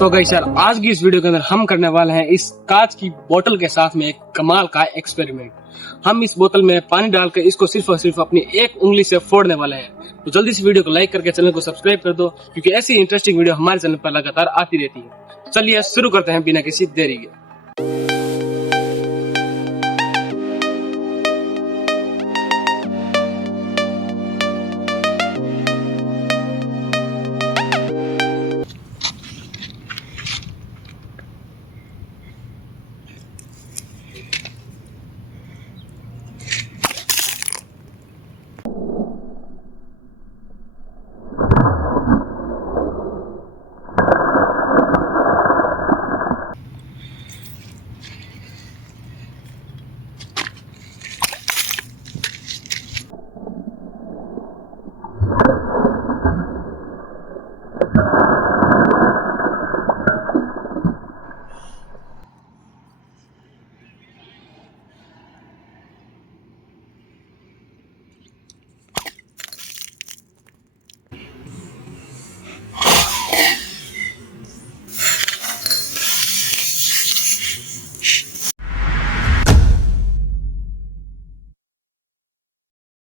तो गाइस यार आज की इस वीडियो के अंदर हम करने वाले हैं इस कांच की बोतल के साथ में एक कमाल का एक्सपेरिमेंट। हम इस बोतल में पानी डालकर इसको सिर्फ और सिर्फ अपनी एक उंगली से फोड़ने वाले हैं। तो जल्दी से वीडियो को लाइक करके चैनल को सब्सक्राइब कर दो, क्योंकि ऐसी इंटरेस्टिंग वीडियो हमारे चैनल पर लगातार आती रहती है। चलिए शुरू करते हैं बिना किसी देरी के।